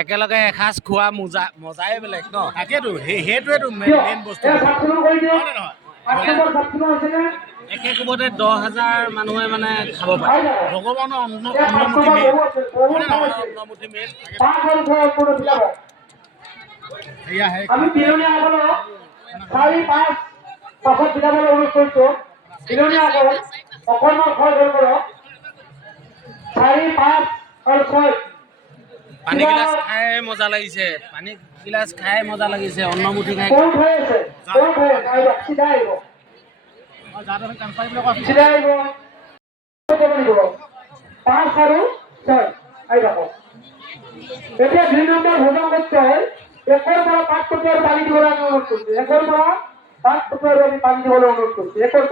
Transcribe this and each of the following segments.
একেলগে এসাঁজ খোৱা মজাই বেলেগ ন। তাকেতো সেইটোৱেতো মেইন বস্তু। একে কোবতে 10,000 মানুহে মানে খাব পাৰে। ভগৱানৰ অন্নমুঠি মেইন। অন্নমুঠি মেইন। আমি তিলনীয়াসকলক 4-5 পাছত বিলাবলৈ অনুৰোধ কৰিছো। তিলনীয়াসকল অকণমান খৰ ধৰি কৰক। 4-5 আৰু 6 পানী গিলাচ খাই মজা লাগিছে। পানী গিলাচ খাই মজা লাগিছে। অন্নমুঠি খাই কোন হৈ আছে চিধা আহিব চিধা আহিব 5 আৰু 6 আহি যাব। এতিয়া 2 নম্বৰ ভোজন কৰতে হয়। 1-ৰ পৰা 5 টুকৰা পানি দিবলৈ আমি অনুৰোধ কৰছি। 1-ৰ পৰা 5 টুকৰা আমি পানি দিবলৈ অনুৰোধ কৰছি। 1-ৰ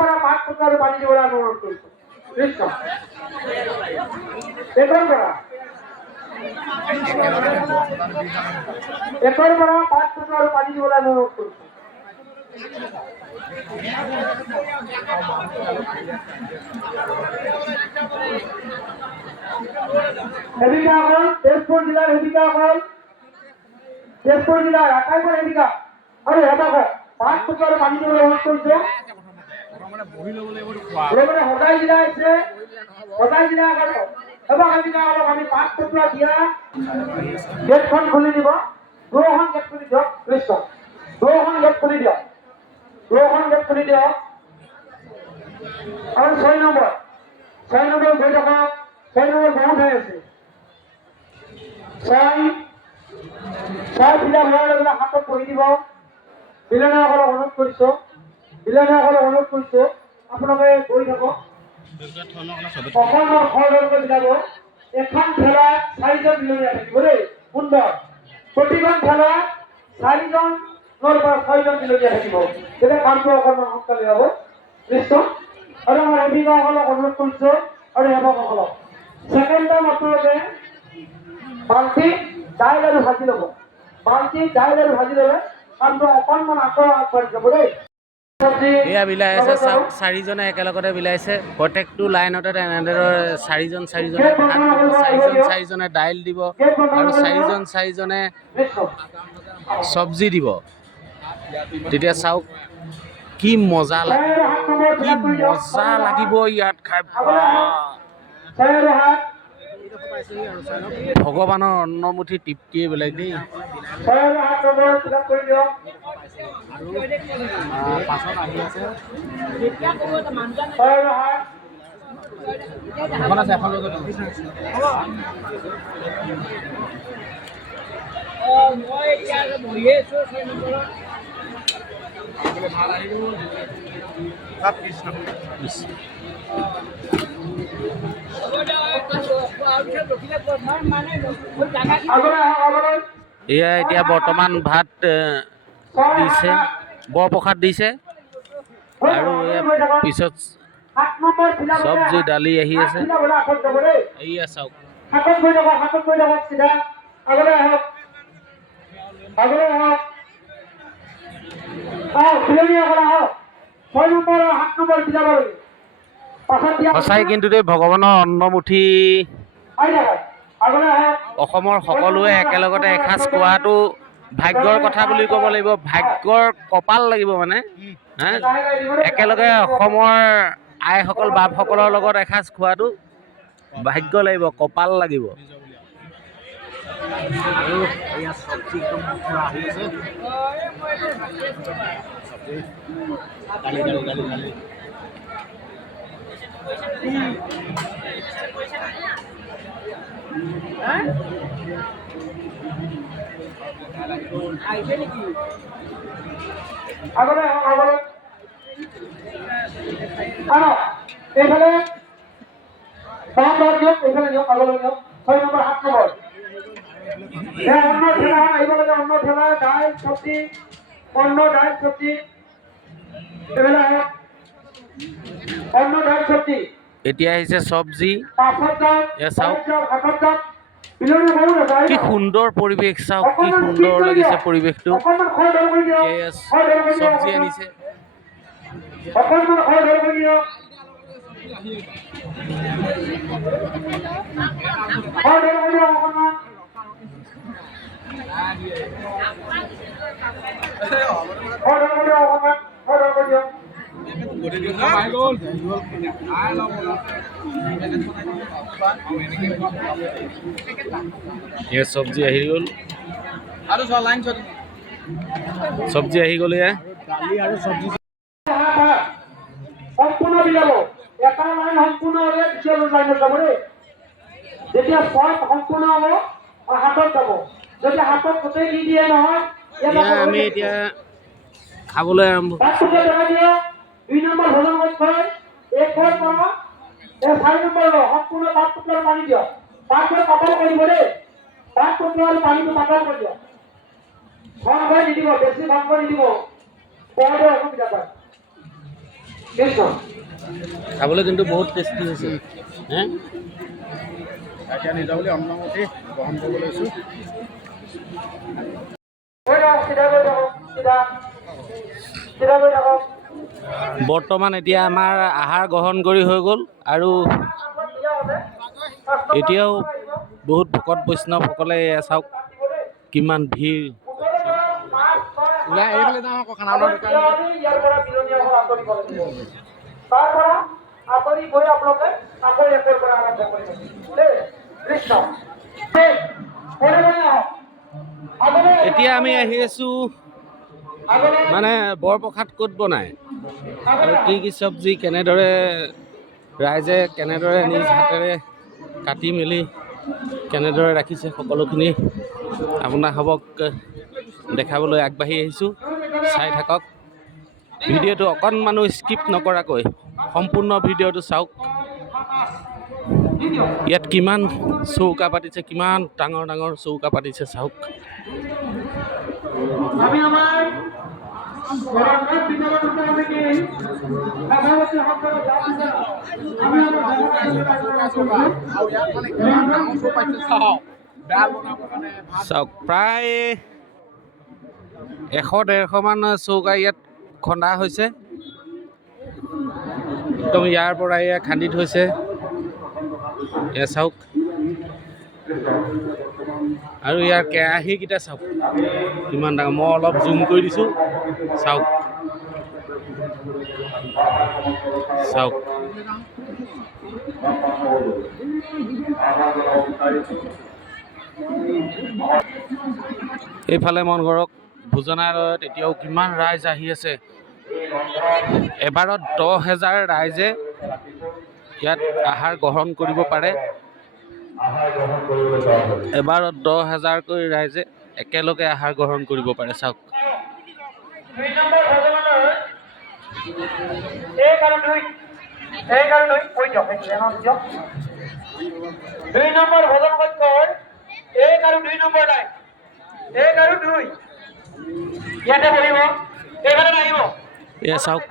পৰা 5 টুকৰা পানি দিবলৈ আমি অনুৰোধ কৰছি। কৃষ্ণ 1-ৰ পৰা 5 টুকরা পানি দিবলৈ আমি অনুরোধ করছি। হেবিকা হল তেজপুর জেলার হেবিকা হল তেজপুর জেলার আকাইপুর হেবিকা আরে হেবা 5 টুকরা পানি দিবলৈ অনুরোধ করছে। সদায় জেলা আছে সদায় জেলা আগত এবং হেবিকা হলক আমি 5 টুকরা দিয়া গেটখন খুলি দিব। 2খন গেট খুলি দিয়ক। কৃষ্ণ 2খন গেট খুলি দিয়ক। 2খন গেট খুলি দিয়ক। আৰু 6 নম্বৰ গৈ থাকক। 6 নম্বৰ বহুত হৈ আছে। 6 ফিলাপ হোৱাৰ লগে লগে হাতত পৰি দিব। বিলনীয়াসকলক অনুৰোধ কৰিছো আপোনালোকে গৈ থাকক। অকণমান খৰ ধৰিব বিলাব। এখন খেলাত 4জন বিলনীয়া থাকিব দেই। সুন্দৰ। প্ৰতিখন খেলাত 4জন পৰা 6জন বিলনীয়া থাকিব। তেতিয়া কামটো অকণমান সোনকালে হ'ব। নিশ্চয় আৰু আমাৰ হেবিকাসকলক অনুৰোধ কৰিছো আৰু হেবকসকলক ছেকেণ্ডৰ আপোনালোকে বাল্টি দাইল আৰু ভাজি ল'ব। বাল্টি দাইল আৰু ভাজি ল'লে কামটো অকণমান আগবাঢ়ি যাব দেই। এয়া বিলাই আছে চাওক। 4জনে একেলগতে বিলাইছে। প্ৰত্যেকটো লাইনতে এনেদৰে 4জনে ভাত দিব। 4জনে দাইল দিব আৰু 4জনে চব্জি দিব। তেতিয়া চাওক কি মজা লাগিব ইয়াত খাই। ভগৱানৰ অন্নমুঠি তৃপ্তিয়ে বেলেগ দেই। পাছত আহি আছে এখন আছে এখন লৈ মই এতিয়া বহি আছো 6 নম্বৰত। এয়া এতিয়া বৰ্তমান ভাত দিছে। বৰপ্ৰসাদ দিছে আৰু পিছত চব্জি দালি আহি আছে। এয়া চাওক সঁচাই কিন্তু দেই ভগৱানৰ অন্নমুঠি অসমৰ সকলোৱে একেলগতে এসাঁজ খোৱাটো ভাগ্যৰ কথা বুলি ক'ব লাগিব। ভাগ্যৰ কপাল লাগিব মানে একেলগে অসমৰ আইসকল বাপসকলৰ লগত এসাঁজ খোৱাটো ভাগ্য লাগিব, কপাল লাগিব। আৰু এয়া চব্জি একদম পুৰা আহি আছে। এইফালে 6 নম্বৰ 7 নম্বৰ অন্য ঠেলা আহিব লাগে। অন্য ঠেলা দাইল চব্জি অন্য দাইল চব্জি অন্য দাইল চব্জি। এতিয়া আহিছে চব্জি। কি সুন্দৰ পৰিৱেশ চাওক। কি সুন্দৰ লাগিছে পৰিৱেশটো। চব্জি আনিছে। ये सब्जी আহি গ'ল সবজি আহি গ'ল এয়া সম্পূৰ্ণ বিলাব এটা লাইন সম্পূৰ্ণ হ'লে দ্বিতীয় লাইনত যাব দেই যেতিয়া পইণ্ট সম্পূৰ্ণ হ'ব হাতত যাব যদি হাতত গোটেই দি দিয়ে নহয় আমি এতিয়া খাবলৈ আৰম্ভ তাতকে জনাই দিয়ক 2 নম্বৰ ভোজন কক্ষৰ একৰ পৰা 4 নম্বৰ সম্পূৰ্ণ পাঁচ টুকুৰা পানী দিয়ক তাৰপিছত পাতল কৰিব দেই 5 টুকুৰা পানীটো পাতল কৰি দিয়ক ঘন কৰি নিদিব বেছি ঘন কৰি নিদিব পৰতে অসুবিধা পায় খাবলৈ কিন্তু বহুত টেষ্টি হৈছে হে এতিয়া নিজাবলৈ অনুমতি গ্ৰহণ কৰিব লৈছোঁ বৰ্তমান এতিয়া আমাৰ আহাৰ গ্ৰহণ কৰি হৈ গ'ল আৰু এতিয়াও বহুত ভকত বৈষ্ণৱসকলে এয়া চাওক কিমান ভিৰ ওলাই এইফালে যাওঁ আকৌ খানাৰ দোকান আঁতৰি গৈ আপোনালোকে আকৌ একেৰ পৰা আৰম্ভ কৰিব দেই কৃষ্ণ এতিয়া আমি আহি আছো মানে বৰপ্ৰসাদ ক'ত বনায় আৰু কি কি চব্জি কেনেদৰে ৰাইজে কেনেদৰে নিজ হাতেৰে কাটি মেলি কেনেদৰে ৰাখিছে সকলোখিনি আপোনাসৱক দেখাবলৈ আগবাঢ়ি আহিছোঁ চাই থাকক ভিডিঅ'টো অকণমানো স্কিপ নকৰাকৈ সম্পূৰ্ণ ভিডিঅ'টো চাওক ইয়াত কিমান চৌকা পাতিছে কিমান ডাঙৰ ডাঙৰ চৌকা পাতিছে চাওক আমি আমাৰ গণৰাজ্য বিদ্যালয়ৰ থেকে সভাপতি সকলৰ জাতিছে আমি আমাৰ আৰু ইয়াত মানে কিমান ডাঙৰ চৌ পাইছে চাওক ডাল বনাবৰ কাৰণে চাওক প্ৰায় 100-150 মান চৌকা ইয়াত খন্দা হৈছে একদম ইয়াৰ পৰা এয়া খান্দি থৈছে এয়া চাওক আৰু ইয়াৰ কেৰাহীকেইটা চাওক কিমান ডাঙৰ মই অলপ জুম কৰি দিছোঁ চাওক চাওক এইফালে মন কৰক ভোজনালয়ত এতিয়াও কিমান ৰাইজ আহি আছে এবাৰত 10,000 ৰাইজে ইয়াত আহাৰ গ্ৰহণ কৰিব পাৰে এবাৰত 10,000কৈ ৰাইজে একেলগে আহাৰ গ্ৰহণ কৰিব পাৰে চাওক 2 নম্বৰ ভোজনালয় 1 আৰু 2 কৈ দিয়ক 2 নম্বৰ ভোজন কক্ষৰ 1 আৰু 2 নম্বৰ লাইন 1 আৰু 2 ইয়াতে বহিব এইফালে নাহিব এয়া চাওক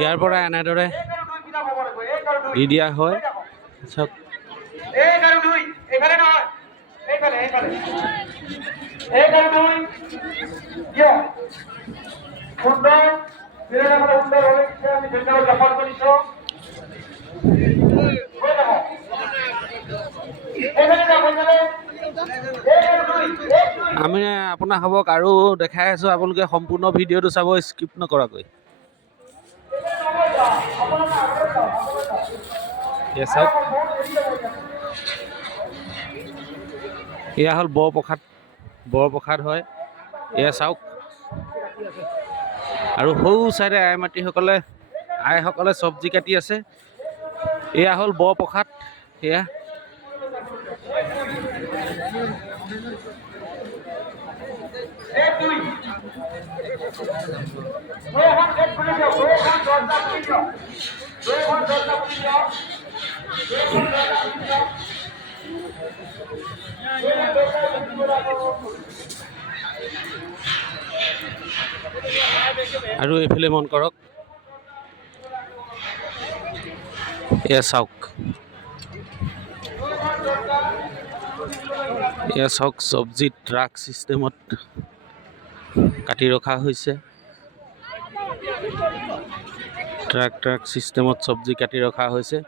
ইয়াৰ পৰা এনেদৰে 1 আৰু 2 কিতাপ হ'ব লাগিব 1 আৰু 2 দি দিয়া হয় চাওক 1 আৰু 2 এইফালে নহয় এইফালে 1 আৰু 2 কিয় সুন্দৰ বিৰাট সুন্দৰ হৈ গৈছে আমি ধন্যবাদ জ্ঞাপন কৰিছোঁ আমি আপোনাসৱক আৰু দেখাই আছোঁ আপোনালোকে সম্পূৰ্ণ ভিডিঅ'টো চাব স্কিপ নকৰাকৈ এয়া চাওক এয়া হ'ল বৰপ্ৰসাদ হয় এয়া চাওক আৰু সৌ চাইডে আইসকলে চব্জি কাটি আছে এয়া হ'ল বৰপ্ৰসাদ এয়া আৰু এইফালে মন কৰক এয়া চাওক চব্জি ট্ৰাক চিষ্টেমত কাটি ৰখা হৈছে ট্ৰাক চিষ্টেমত চব্জি কাটি ৰখা হৈছে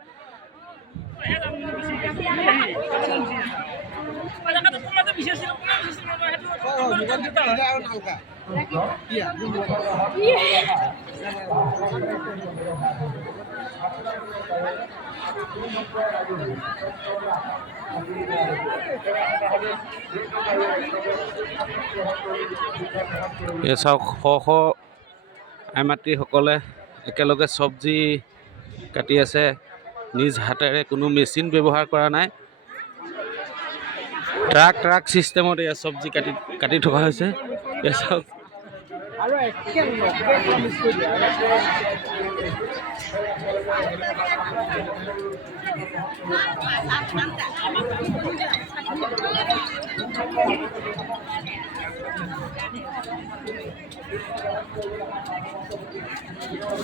এই চাওক শ শ আই মাতৃসকলে একেলগে চব্জি কাটি আছে নিজ হাতেৰে, কোনো মেচিন ব্যৱহাৰ কৰা নাই। ট্ৰাক চিষ্টেমত এয়া চব্জি কাটি থকা হৈছে। এয়া চাওক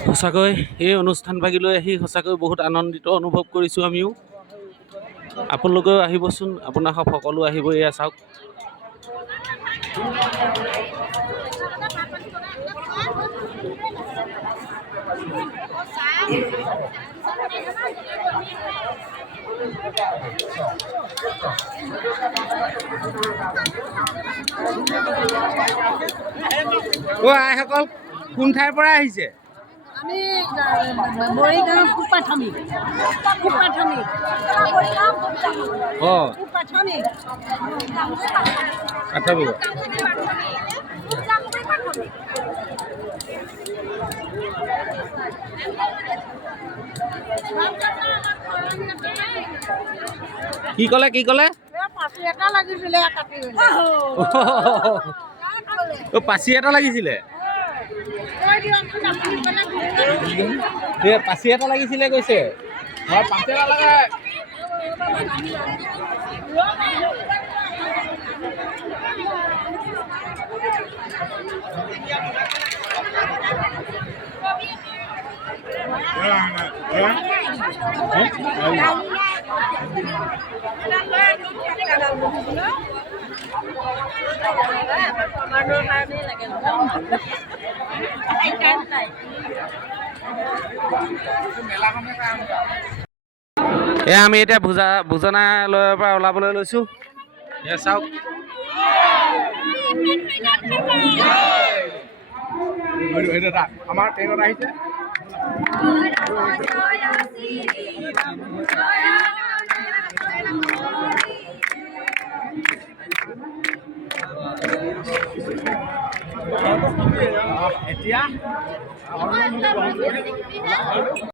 সঁচাকৈ এই অনুষ্ঠানভাগি লৈ আহি সঁচাকৈ বহুত আনন্দিত অনুভৱ কৰিছোঁ আমিও। আপোনালোকেও আহিবচোন, আপোনাৰ সকলো আহিব। এয়া চাওক আইসকল কোন ঠাইৰ পৰা আহিছে? আমি মৰিগাঁও প্ৰাথমিক কি ক'লে পাচি এটা লাগিছিলে পাচি এটা লাগিছিলে পাচি এটা লাগিছিলে কৈছে। পাচি এটা লাগে। এয়া আমি এতিয়া ভোজনালয়ৰ পৰা ওলাবলৈ লৈছোঁ। এয়া চাওক আমাৰ ট্ৰেইনত আহিছে। এতিয়া